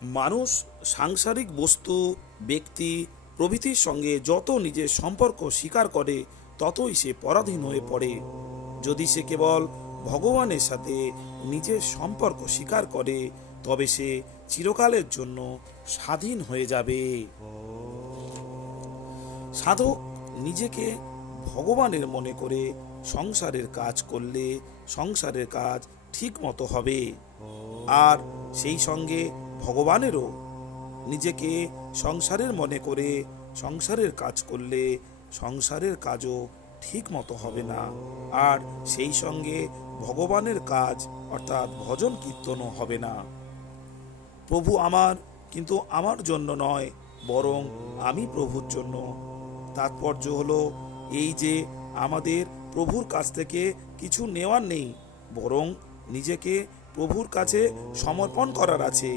মানুষ সাংসারিক বস্তু, ব্যক্তি প্রভৃতির সঙ্গে যত নিজের সম্পর্ক স্বীকার করে ততই সে পরাধীন হয়ে পড়ে। যদি সে কেবল ভগবানের সাথে নিজের সম্পর্ক স্বীকার করে তবে সে চিরকালের জন্য স্বাধীন হয়ে যাবে। সাধক নিজেকে ভগবানের মনে করে সংসারের কাজ করলে সংসারের কাজ ঠিক মতো হবে, আর সেই সঙ্গে ভগবানেরও নিজেকে সংসারের মনে করে সংসারের কাজ করলে সংসারের কাজও ঠিক মতো হবে না, আর সেই সঙ্গে ভগবানের কাজ অর্থাৎ ভজন কীর্তনও হবে না। প্রভু আমার, কিন্তু আমার জন্য নয়, বরং আমি প্রভুর জন্য। তাৎপর্য হলো এই যে আমাদের প্রভুর কাছ থেকে কিছু নেওয়ার নেই, বরং নিজেকে প্রভুর কাছে সমর্পণ করার আছে।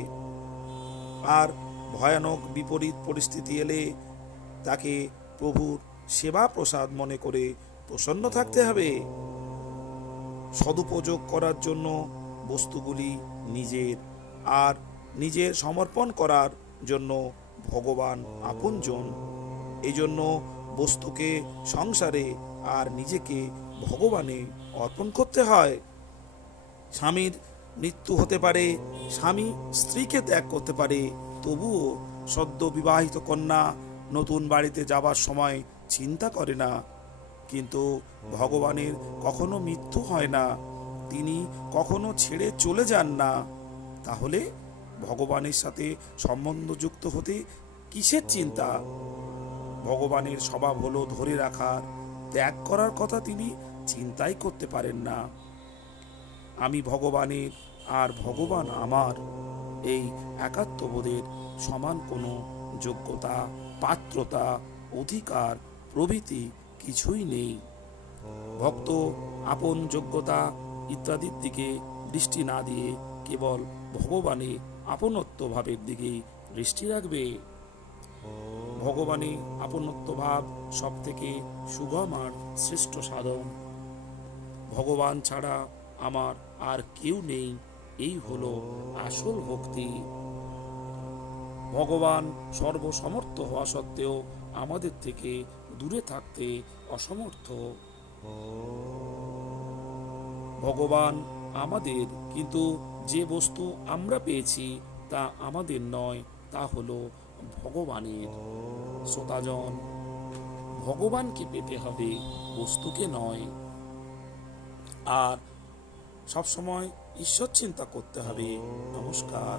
আর ভয়ানক বিপরীত পরিস্থিতি এলে তাকে প্রভুর সেবা প্রসাদ মনে করে প্রসন্ন থাকতে হবে। সদুপযোগ করার জন্য বস্তুগুলি নিজের, আর নিজের সমর্পণ করার জন্য ভগবান আপনজন। এই জন্য বস্তুকে সংসারে আর নিজেকে ভগবানে অর্পণ করতে হয়। স্বামীর মৃত্যু হতে পারে, স্বামী স্ত্রীকে ত্যাগ করতে পারে, তবুও সদ্য বিবাহিত কন্যা নতুন বাড়িতে যাবার সময় চিন্তা করে না। কিন্তু ভগবানের কখনো মৃত্যু হয় না, তিনি কখনো ছেড়ে চলে যান না। তাহলে ভগবানের সাথে সম্বন্ধযুক্ত হতে কিসের চিন্তা? ভগবানের স্বভাব হলো ধরে রাখার, ত্যাগ করার কথা তিনি চিন্তাই করতে পারেন না। আমি ভগবানের আর ভগবান আমার, এই একাত্মবোধের সমান কোনো যোগ্যতা, পাত্রতা, অধিকার প্রভৃতি কিছুই নেই। ভক্ত আপন যোগ্যতা ইত্যাদির দিকে দৃষ্টি না দিয়ে কেবল ভগবানে আপনত্ব ভাবের দিকেই দৃষ্টি রাখবে। ভগবানে আপনত্ব ভাব সব থেকে সুগম আর শ্রেষ্ঠ সাধন। ভগবান ছাড়া আমার আর কেউ নেই, এই হলো আসল ভক্তি। ভগবান সর্বসমর্থ হওয়া সত্ত্বেও আমাদের থেকে দূরে থাকতে অসমর্থ। ভগবান আমাদের, কিন্তু যে বস্তু আমরা পেয়েছি তা আমাদের নয়, তা হলো ভগবানের। শ্রোতাজন, ভগবানকে পেতে হবে, বস্তুকে নয়। আর সবসময় ঈশ্বর চিন্তা করতে হবে। নমস্কার।